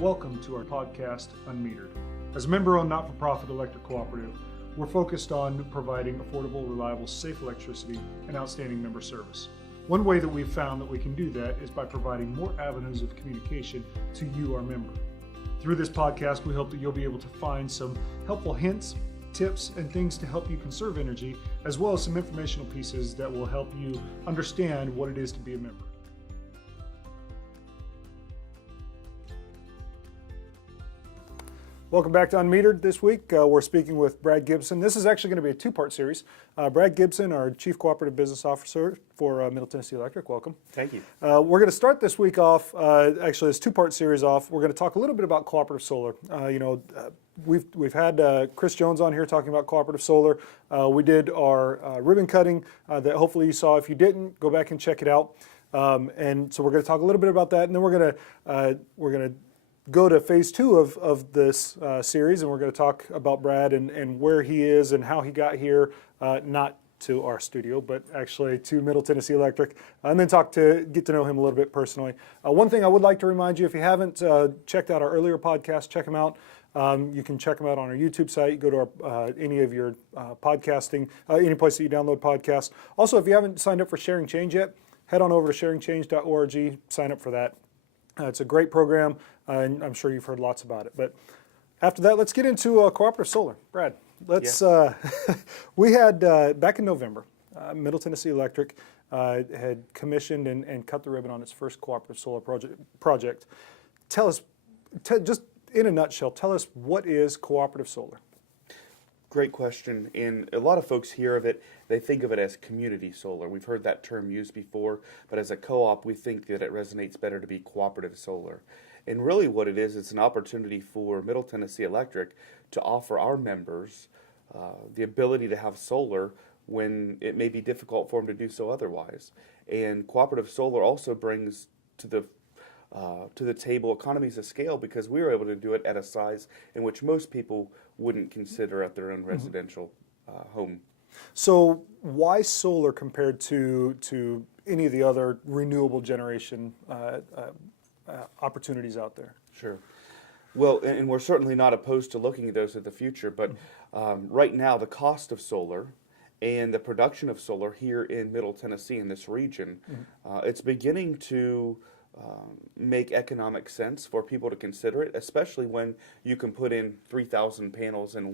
Welcome to our podcast, Unmetered. As a member-owned not-for-profit electric cooperative, we're focused on providing affordable, reliable, safe electricity and outstanding member service. One way that we've found that we can do that is by providing more avenues of communication to you, our member. Through this podcast, we hope that you'll be able to find some helpful hints, tips, and things to help you conserve energy, as well as some informational pieces that will help you understand what it is to be a member. Welcome back to Unmetered. This week, we're speaking with Brad Gibson. This is actually going to be a two-part series. Brad Gibson, our Chief Cooperative Business Officer for Middle Tennessee Electric. Welcome. Thank you. We're going to start this week off, actually this two-part series off. We're going to talk a little bit about cooperative solar. We've had Chris Jones on here talking about cooperative solar. We did our ribbon cutting that hopefully you saw. If you didn't, go back and check it out. And so we're going to talk a little bit about that, and then we're going to go to phase two of this series, and we're going to talk about Brad and where he is and how he got here, not to our studio, but actually to Middle Tennessee Electric, and then get to know him a little bit personally. One thing I would like to remind you, if you haven't checked out our earlier podcasts, check them out. You can check them out on our YouTube site. Go to our, any of your podcasting, any place that you download podcasts. Also, if you haven't signed up for Sharing Change yet, head on over to sharingchange.org, sign up for that. It's a great program, and I'm sure you've heard lots about it. But after that, let's get into cooperative solar. Brad, we had, back in November, Middle Tennessee Electric had commissioned and cut the ribbon on its first cooperative solar project. Tell us, just in a nutshell, tell us what is cooperative solar? Great question, and a lot of folks hear of it, they think of it as community solar. We've heard that term used before, but as a co-op, we think that it resonates better to be cooperative solar. And really what it is, it's an opportunity for Middle Tennessee Electric to offer our members the ability to have solar when it may be difficult for them to do so otherwise. And cooperative solar also brings to the table economies of scale, because we were able to do it at a size in which most people wouldn't consider at their own residential home. So why solar compared to any of the other renewable generation opportunities out there? Sure. Well, and we're certainly not opposed to looking at those in the future, but right now the cost of solar and the production of solar here in Middle Tennessee, in this region, it's beginning to make economic sense for people to consider it, especially when you can put in 3,000 panels in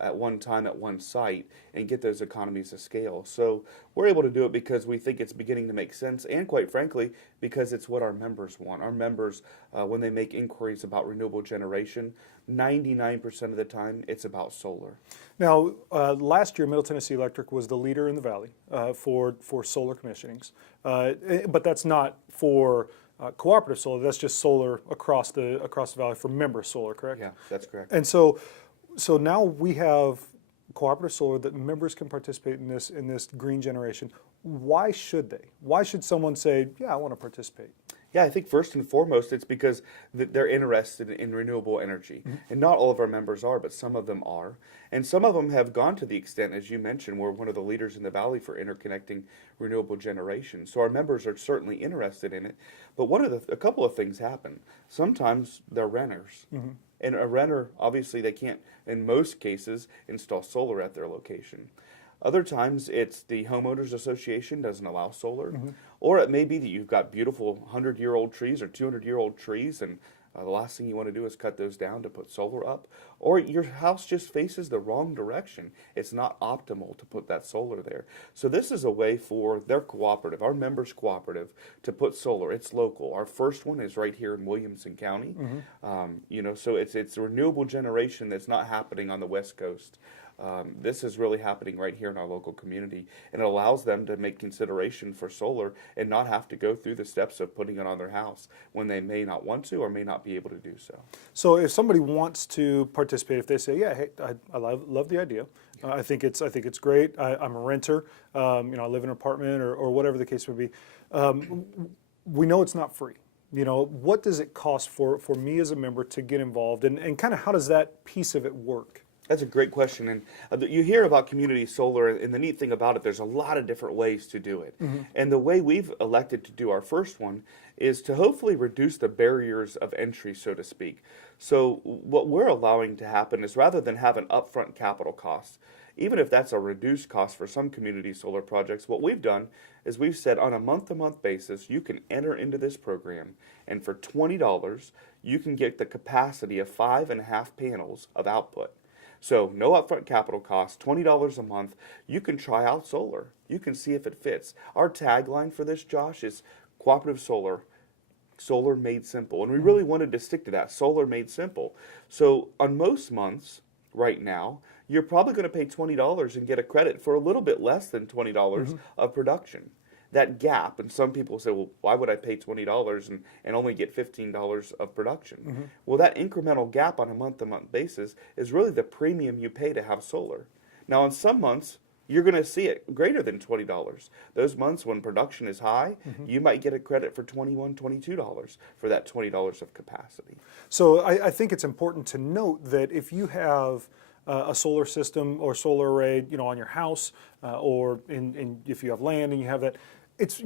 at one time at one site and get those economies of scale. So we're able to do it because we think it's beginning to make sense, and quite frankly, because it's what our members want. Our members, when they make inquiries about renewable generation, 99% of the time it's about solar. Now, last year, Middle Tennessee Electric was the leader in the valley for solar commissionings, but that's not for cooperative solar. This just solar across the valley for member solar, correct? Yeah, that's correct. And so now we have cooperative solar that members can participate in this green generation. Why should they? Why should someone say, yeah, I want to participate? Yeah, I think first and foremost it's because they're interested in renewable energy. And not all of our members are, but some of them are. And some of them have gone to the extent, as you mentioned, we're one of the leaders in the valley for interconnecting renewable generation. So our members are certainly interested in it. But a couple of things happen. Sometimes they're renters. And a renter, obviously they can't, in most cases, install solar at their location. Other times it's the homeowners association doesn't allow solar, or it may be that you've got beautiful 100-year-old trees or 200-year-old trees, and the last thing you want to do is cut those down to put solar up, or your house just faces the wrong direction. It's not optimal to put that solar there. So this is a way for their cooperative, our members' cooperative, to put solar. It's local. Our first one is right here in Williamson County. So it's renewable generation that's not happening on the West Coast. This is really happening right here in our local community, and it allows them to make consideration for solar and not have to go through the steps of putting it on their house when they may not want to or may not be able to do so. So if somebody wants to participate, if they say, yeah, hey, I love the idea, I think it's great, I'm a renter, I live in an apartment or whatever the case may be, we know it's not free. What does it cost for me as a member to get involved, and kind of how does that piece of it work? That's a great question, and you hear about community solar, and the neat thing about it, there's a lot of different ways to do it. And the way we've elected to do our first one is to hopefully reduce the barriers of entry, so to speak. So what we're allowing to happen is rather than have an upfront capital cost, even if that's a reduced cost for some community solar projects, what we've done is we've said on a month-to-month basis, you can enter into this program, and for $20, you can get the capacity of 5.5 panels of output. So no upfront capital cost, $20 a month. You can try out solar. You can see if it fits. Our tagline for this, Josh, is Cooperative Solar, solar made simple. And we really wanted to stick to that, solar made simple. So on most months right now, you're probably going to pay $20 and get a credit for a little bit less than $20 of production. That gap, and some people say, well, why would I pay $20 and only get $15 of production? Well, that incremental gap on a month-to-month basis is really the premium you pay to have solar. Now, in some months, you're going to see it greater than $20. Those months when production is high, you might get a credit for $21, $22 for that $20 of capacity. So I think it's important to note that if you have a solar system or solar array, on your house, or if you have land and you have that,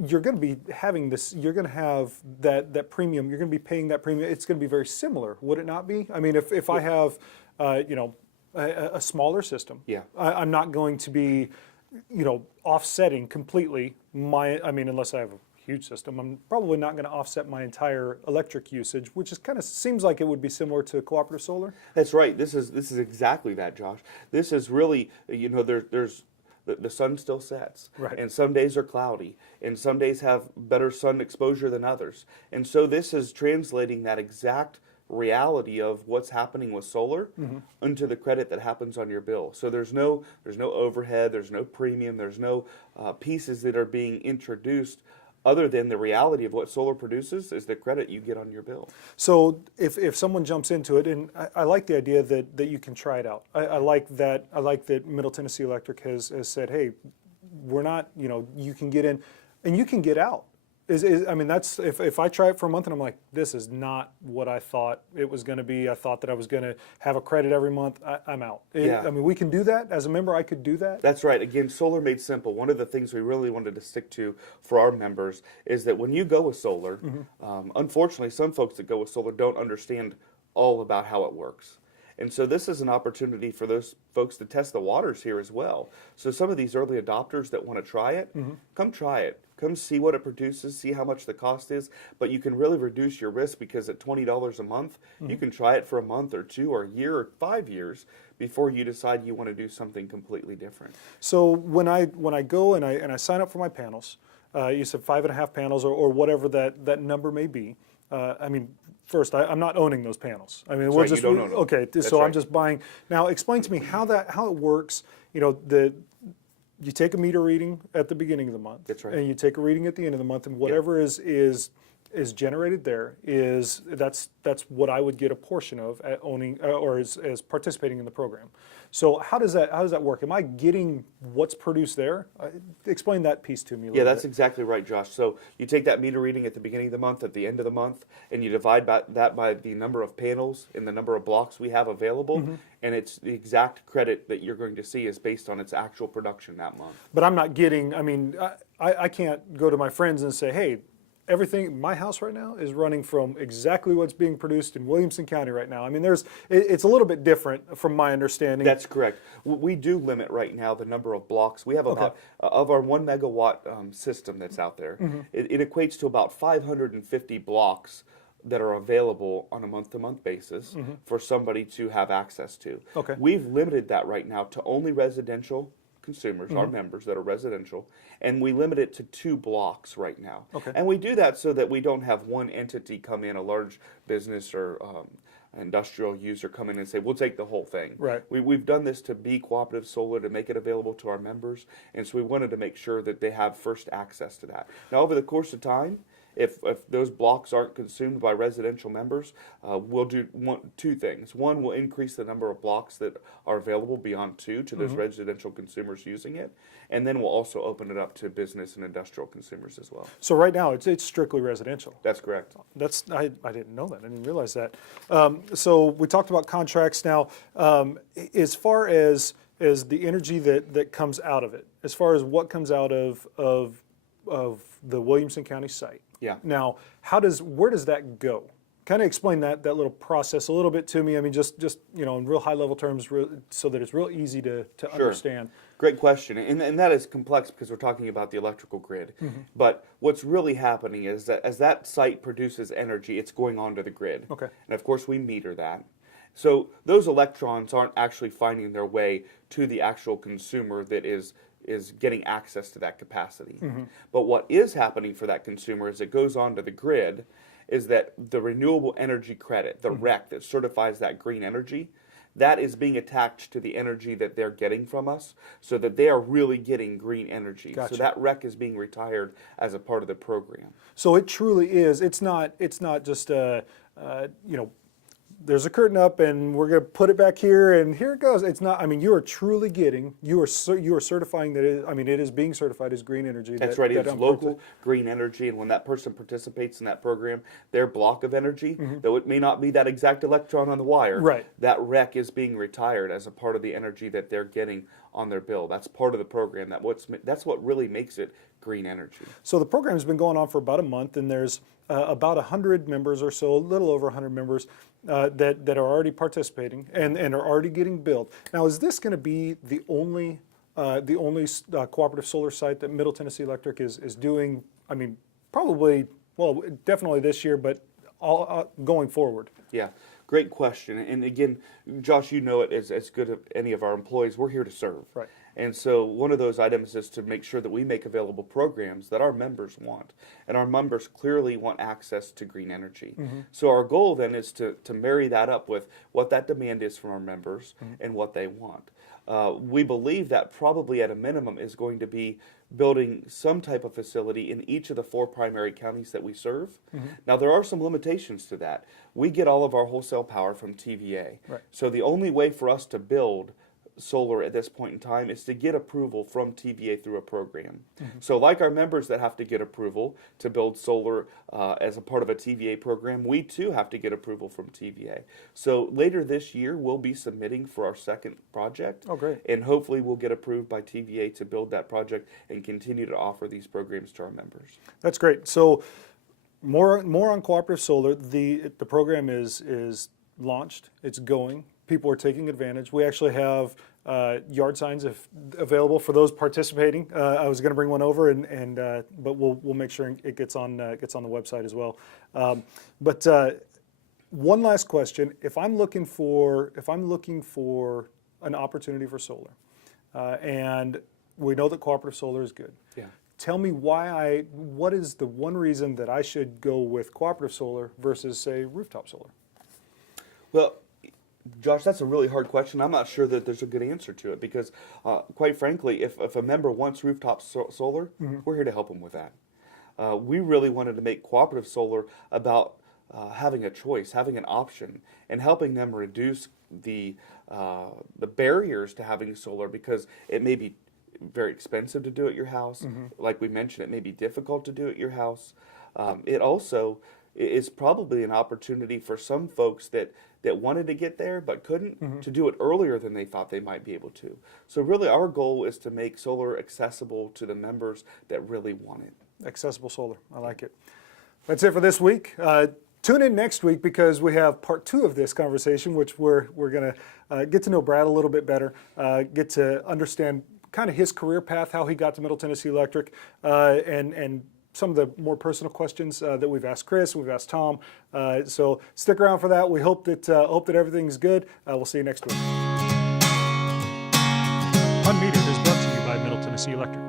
you're going to be having this. You're going to have that premium. You're going to be paying that premium. It's going to be very similar, would it not be? I mean, if I have, a smaller system, Yeah. I'm not going to be, offsetting completely unless I have a huge system, I'm probably not going to offset my entire electric usage, which is kind of seems like it would be similar to cooperative solar. That's right. This is exactly that, Josh. This is really, there's the sun still sets, Right. and some days are cloudy, and some days have better sun exposure than others. And so this is translating that exact reality of what's happening with solar into the credit that happens on your bill. So there's no overhead, there's no premium, there's no pieces that are being introduced other than the reality of what solar produces is the credit you get on your bill. So if someone jumps into it, and I like the idea that you can try it out. I like that Middle Tennessee Electric has said, hey, we're not, you can get in and you can get out. That's if I try it for a month and I'm like, this is not what I thought it was going to be. I thought that I was going to have a credit every month. I'm out. Yeah. We can do that as a member. I could do that. That's right. Again, solar made simple. One of the things we really wanted to stick to for our members is that when you go with solar, unfortunately, some folks that go with solar don't understand all about how it works. And so this is an opportunity for those folks to test the waters here as well. So some of these early adopters that want to try it, come try it. Come see what it produces, see how much the cost is, but you can really reduce your risk because at $20 a month, you can try it for a month or two or a year or 5 years before you decide you want to do something completely different. So when I go and I sign up for my panels, you said 5.5 panels or whatever that number may be. First, I'm not owning those panels. You don't own them. Okay. That's So right. I'm just buying. Now, explain to me how it works. You take a meter reading at the beginning of the month. That's right. And you take a reading at the end of the month, and whatever is generated there that's what I would get a portion of at owning or as participating in the program. So how does that work? Am I getting what's produced there? Explain that piece to me a little Yeah, that's bit. exactly right, Josh. So you take that meter reading at the beginning of the month, at the end of the month, and you divide that by the number of panels and the number of blocks we have available, and it's the exact credit that you're going to see is based on its actual production that month. But I'm not getting. I can't go to my friends and say, hey, everything, my house right now is running from exactly what's being produced in Williamson County right now. It's a little bit different from my understanding. That's correct. We do limit right now the number of blocks. We have about, of our 1 megawatt system that's out there, it equates to about 550 blocks that are available on a month-to-month basis for somebody to have access to. Okay. We've limited that right now to only residential consumers, our members that are residential, and we limit it to 2 blocks right now. Okay. And we do that so that we don't have one entity come in, a large business or industrial user come in and say, we'll take the whole thing. Right. We've done this to be cooperative solar, to make it available to our members, and so we wanted to make sure that they have first access to that. Now, over the course of time, If those blocks aren't consumed by residential members, we'll do two things. One, we'll increase the number of blocks that are available beyond 2 to those residential consumers using it, and then we'll also open it up to business and industrial consumers as well. So right now it's strictly residential. That's correct. I didn't know that. I didn't realize that. So we talked about contracts. Now, as far as the energy that comes out of it, as far as what comes out of the Williamson County site. Yeah. Now, where does that go? Kind of explain that little process a little bit to me. I mean, just in real high level terms, so that it's real easy to understand. Great question, and that is complex because we're talking about the electrical grid. But what's really happening is that as that site produces energy, it's going onto the grid. Okay. And of course, we meter that. So those electrons aren't actually finding their way to the actual consumer that is getting access to that capacity. But what is happening for that consumer is it goes onto the grid, is that the renewable energy credit, the REC that certifies that green energy, that is being attached to the energy that they're getting from us, so that they are really getting green energy. Gotcha. So that REC is being retired as a part of the program. So it truly is. It's not just there's a curtain up and we're going to put it back here and here it goes. It's not. I mean, you are truly getting. You are certifying that it is being certified as green energy. That's right. It's local green energy, and when that person participates in that program, their block of energy, though it may not be that exact electron on the wire, right, that REC is being retired as a part of the energy that they're getting on their bill. That's part of the program. That's what really makes it green energy. So the program has been going on for about a month, and there's about 100 members or so, a little over 100 members that are already participating and are already getting billed. Now, is this going to be the only cooperative solar site that Middle Tennessee Electric is doing? I mean, probably, well, definitely this year, but all going forward. Yeah. Great question. And again, Josh, you know it as good as any of our employees. We're here to serve. Right. And so one of those items is to make sure that we make available programs that our members want. And our members clearly want access to green energy. So our goal then is to marry that up with what that demand is from our members and what they want. We believe that probably at a minimum is going to be building some type of facility in each of the 4 primary counties that we serve. Now, there are some limitations to that. We get all of our wholesale power from TVA. Right. So the only way for us to build solar at this point in time is to get approval from TVA through a program. So like our members that have to get approval to build solar as a part of a TVA program, we too have to get approval from TVA. So later this year, we'll be submitting for our second project. Oh, great. And hopefully we'll get approved by TVA to build that project and continue to offer these programs to our members. That's great. So more on cooperative solar. The program is launched. It's going. People are taking advantage. We actually have yard signs available for those participating. I was going to bring one over, but we'll make sure it gets on the website as well. But one last question: if I'm looking for an opportunity for solar, and we know that cooperative solar is good. Yeah. Tell me what is the one reason that I should go with cooperative solar versus, say, rooftop solar? Well, Josh, that's a really hard question. I'm not sure that there's a good answer to it because, quite frankly, if a member wants rooftop solar, we're here to help them with that. We really wanted to make cooperative solar about having a choice, having an option, and helping them reduce the barriers to having solar because it may be very expensive to do at your house. Like we mentioned, it may be difficult to do at your house. It also is probably an opportunity for some folks that wanted to get there but couldn't to do it earlier than they thought they might be able to. So really our goal is to make solar accessible to the members that really want it. Accessible solar. I like it. That's it for this week. Tune in next week because we have part 2 of this conversation, which we're going to get to know Brad a little bit better, get to understand kind of his career path, how he got to Middle Tennessee Electric, and some of the more personal questions that we've asked Chris, we've asked Tom. So stick around for that. We hope that everything's good. We'll see you next week. Unmetered is brought to you by Middle Tennessee Electric.